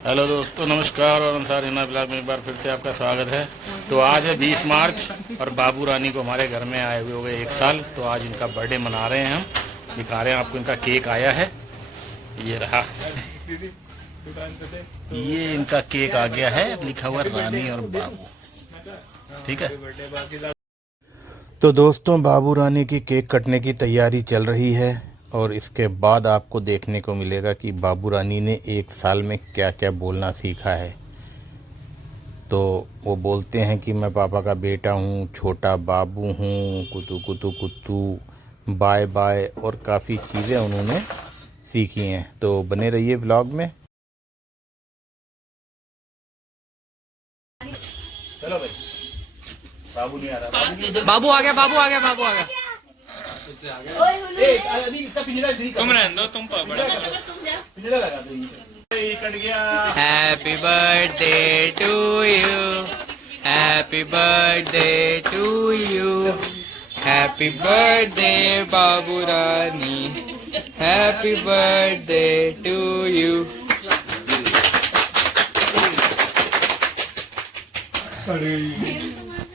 Hello दोस्तों, नमस्कार। और अंसार हिना ब्लॉग में एक बार फिर से आपका स्वागत है। तो आज है 20 मार्च और बाबू रानी को हमारे घर में आए हुए हो गए 1 साल। तो आज इनका बर्थडे मना रहे हैं, हम दिखा रहे हैं आपको। इनका केक आया है, ये रहा। ये इनका केक आ गया है, लिखा हुआ रानी और बाबू, ठीक है। तो दोस्तों, बाबू रानी की केक कटने की तैयारी चल रही है और इसके बाद आपको देखने को मिलेगा कि बाबू रानी ने 1 साल में क्या क्या बोलना सीखा है। तो वो बोलते हैं कि मैं पापा का बेटा हूँ, छोटा बाबू हूँ, कुतू कुतू कुतू, बाय बाय, और काफ़ी चीज़ें उन्होंने सीखी हैं। तो बने रहिए व्लॉग में। चलो भाई, बाबू नहीं आ रहा। बाबू आ गया, बाबू आ गया, बाबू आ गया। तुम रहने दो, तुम पिंजरा लगा दो। कट गया। Happy birthday to you, happy birthday to you, happy birthday बाबू रानी, हैप्पी बर्थडे टू यू।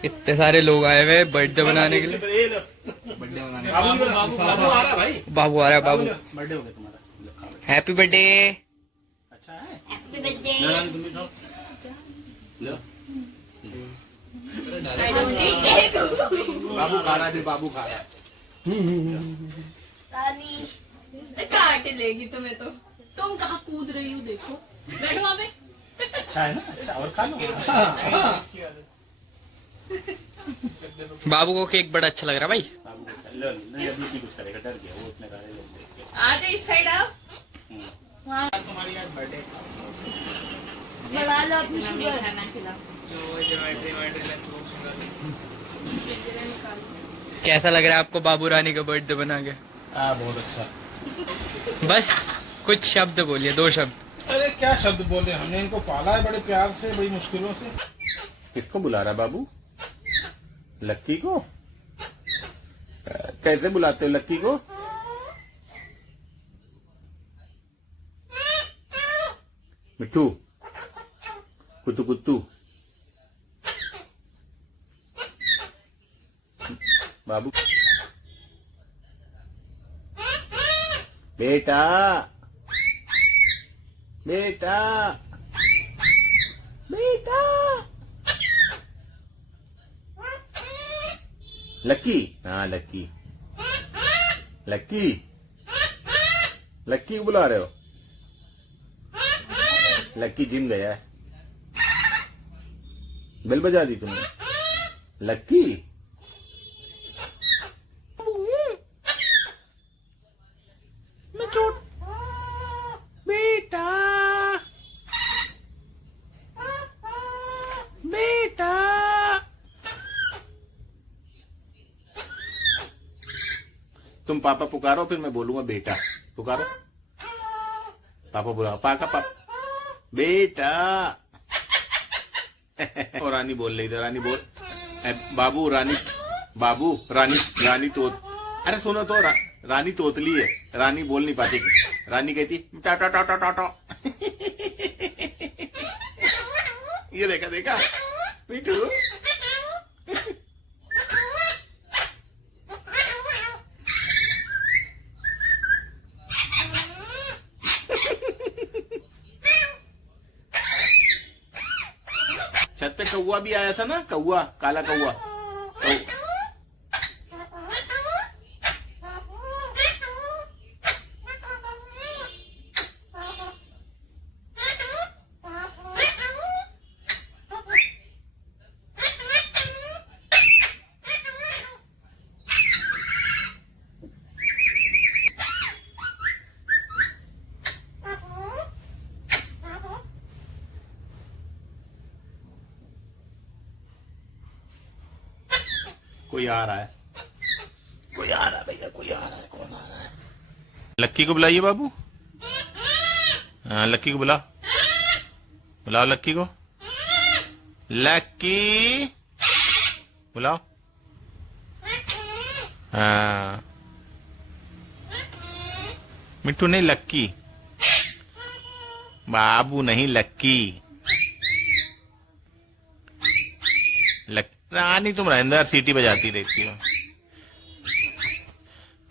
इतने सारे लोग आए हुए बर्थडे बनाने के लिए। बर्थडे मनाने बाबू आ रहा है भाई। बाबू आ रहा है, बाबू। बर्थडे हो गया तुम्हारा। Happy birthday. अच्छा है। Happy birthday. तुम भी खाओ। लो। बाबू खा रहा है, बाबू खा रहा है। रानी काट लेगी तुम्हें तो। तुम कहाँ कूद रही हो, देखो। बैठो वहाँ पे। अच्छा है ना, अच्छा, और खा लो। बाबू को केक बड़ा अच्छा लग रहा है भाई। बाबू को लो, नहीं अभी भी कुछ करेगा, डर गया वो, इतने सारे लोग देख के। आ जाओ इस साइड आओ। वहाँ तुम्हारी आज बर्थडे बढ़ा लो अपनी शुगर। कैसा लग रहा है आपको बाबू रानी का बर्थडे बना के? बहुत अच्छा। बस कुछ शब्द बोलिए, 2 शब्द। अरे क्या शब्द बोले, हमने इनको पाला है बड़े प्यार से, बड़ी मुश्किलों से। किसको बुला रहा बाबू? लक्की को? कैसे बुलाते हो लक्की को? मिट्टू, कुत्तू कुत्तू, बाबू, बेटा बेटा बेटा, लक्की, हाँ लक्की, लक्की, लक्की को बुला रहे हो? लक्की जिम गया है। बेल बजा दी तुमने। लक्की, मैं चोट, बेटा बेटा, तुम पापा पुकारो, फिर मैं बोलूंगा बेटा। पुकारो, पापा बुलाओ, पापा बेटा। और रानी बोल रही थी, रानी बोल, बाबू रानी, बाबू रानी, रानी तोत, अरे सुनो तो, रानी तोतली है, रानी बोल नहीं पाती। रानी कहती टाटा टाटा टाटा। ये देखा देखा मिठू। छत पे कौवा भी आया था ना, कौवा, काला कौवा। कोई आ रहा है, कोई आ रहा है भैया, कोई आ रहा है। कौन आ रहा है? लक्की को बुलाइए बाबू। हाँ लक्की को बुलाओ, बुलाओ लक्की को। लक्की बुलाओ। हाँ मिट्टू नहीं, लक्की। बाबू नहीं लक्की। रानी तुम रहंदर सीटी बजाती रहती हो।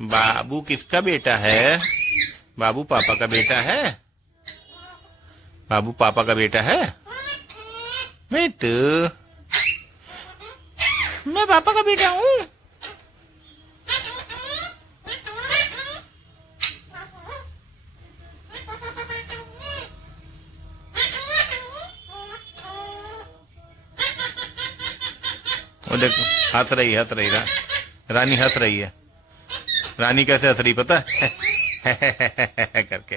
बाबू किसका बेटा है? बाबू पापा का बेटा है। बाबू पापा का बेटा है। बेटू मैं पापा का बेटा हूँ। वो देखो हंस रही रानी हंस रही है। रानी कैसे हंस रही पता है करके।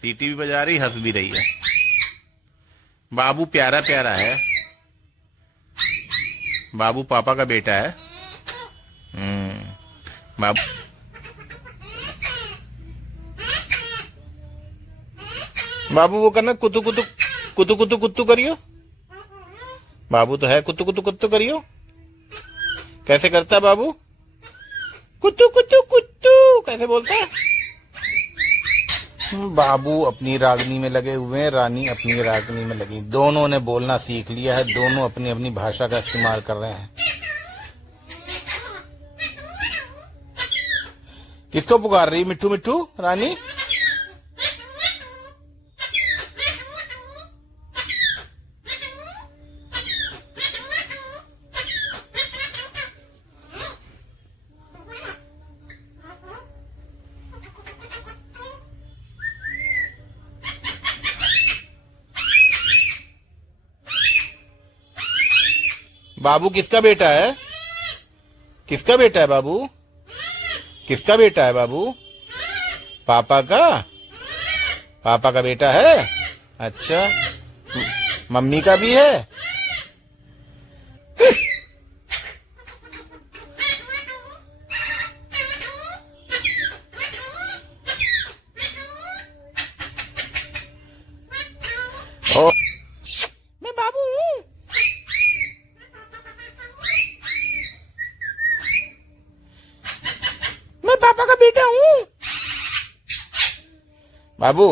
सीटी भी बजा रही, हंस भी रही है। बाबू प्यारा प्यारा है। बाबू पापा का बेटा है। बाबू बाबू वो करना कुतु कुतु कुतु कुतु कुत्तू करियो। बाबू तो है कुतु कुतु कुत्तू करियो। कैसे करता है बाबू? कुत्तू कुत्तू कुत्तू कैसे बोलता है? बाबू अपनी रागनी में लगे हुए हैं, रानी अपनी रागनी में लगी। दोनों ने बोलना सीख लिया है, दोनों अपनी अपनी भाषा का इस्तेमाल कर रहे हैं। किसको पुकार रही मिट्टू मिट्टू रानी? बाबू किसका बेटा है? किसका बेटा है बाबू? किसका बेटा है बाबू? पापा का? पापा का बेटा है। अच्छा मम्मी का भी है। ओ मैं बाबू हूँ। मैं पापा का बेटा हूँ। बाबू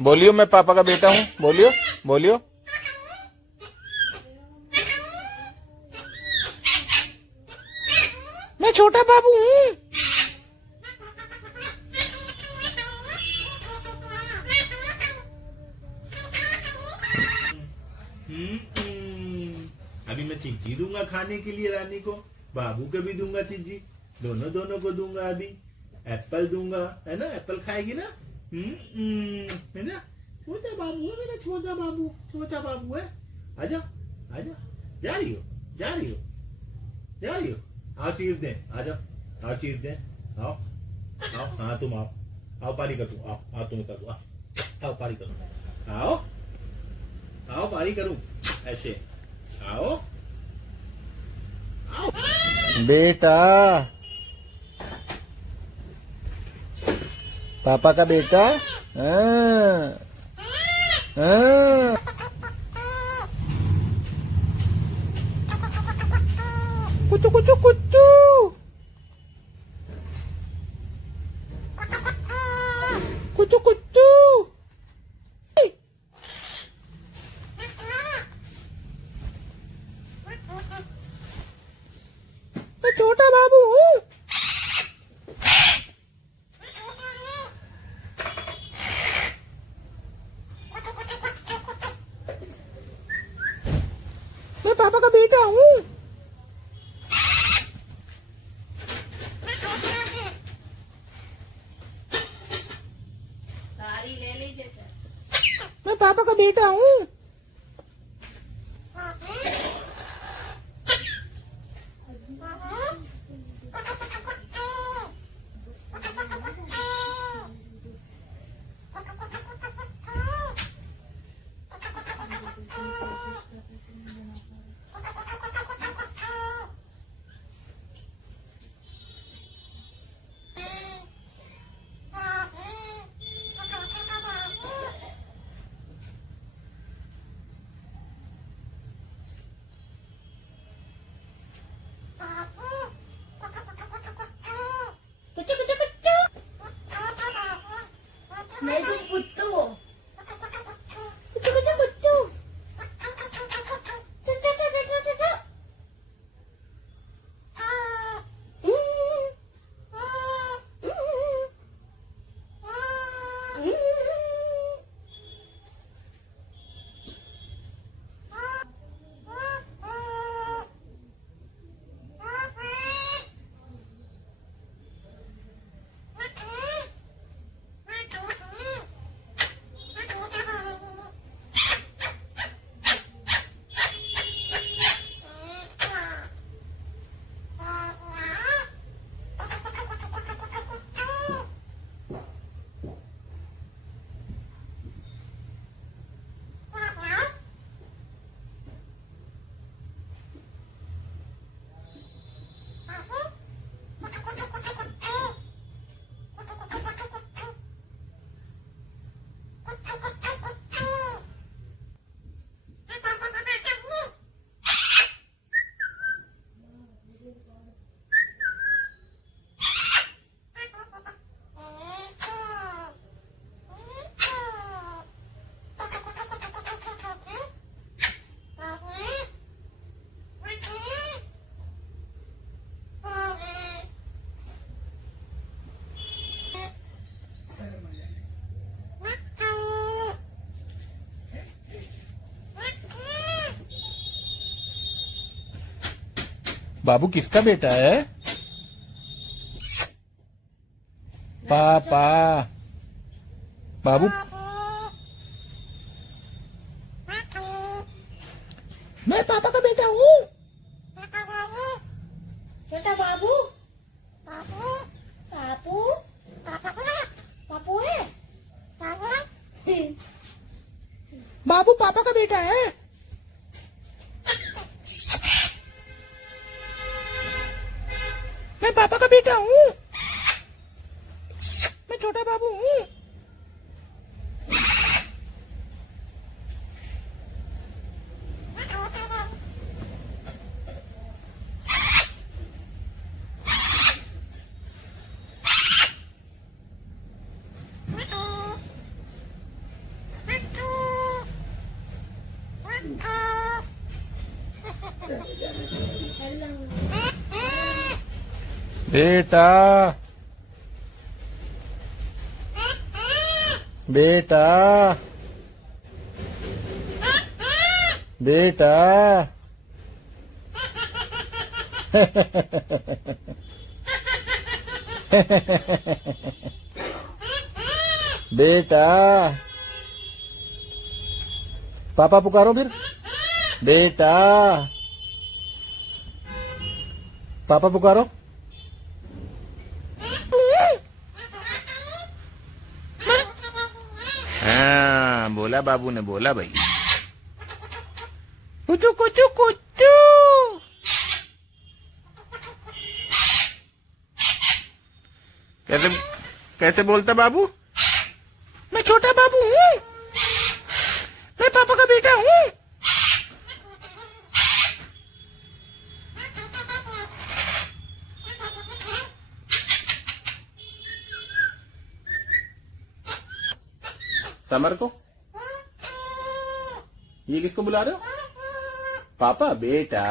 बोलियो मैं पापा का बेटा हूँ। बोलियो बोलियो। मैं छोटा बाबू हूँ। अभी मैं चिज्जी दूंगा खाने के लिए रानी को, बाबू को भी दूंगा चिज्जी, दोनों दोनों को दूंगा। अभी एप्पल दूंगा, है ना? एप्पल खाएगी ना? है ना? छोटा बाबू है मेरा, छोटा बाबू है। आजा आजा, जा रही हो जा रही हो जा रही हो। आओ चीज दे, आजा आओ चीज दे, आओ आओ। हाँ तुम आओ, आओ पारी कर दूं, आओ आओ तुम कर दो, आओ पारी करूं, आओ आओ पारी करूं ऐसे, आओ आओ। बेटा पापा का बेटा। हाँ, हाँ। कुत्तू कुत्तू कुत्तू कुत्तू कुत्तू। मैं छोटा बाबू हूँ। मैं पापा का बेटा हूँ। सारी ले लीजिए सर। मैं पापा का बेटा हूँ। नहीं तुम कुत्तू हो। कुत्तू कुत्तू कुत्तू। चा चा चा चा चा चा। बाबू किसका बेटा है? पापा। बाबू मैं पापा का बेटा हूँ। छोटा बाबू। पापू पापू पापू है। बाबू पापा का बेटा है। मैं पापा का बेटा हूँ। मैं छोटा बाबू हूँ। बेटा बेटा बेटा बेटा पापा पुकारो फिर। बेटा पापा पुकारो। हाँ बोला बाबू ने बोला भाई। कुचू कुचू कुचू। कैसे कैसे बोलता बाबू? मैं छोटा बाबू हूँ। मैं पापा का बेटा हूँ। समर को ये किसको बुला रहे हो? पापा बेटा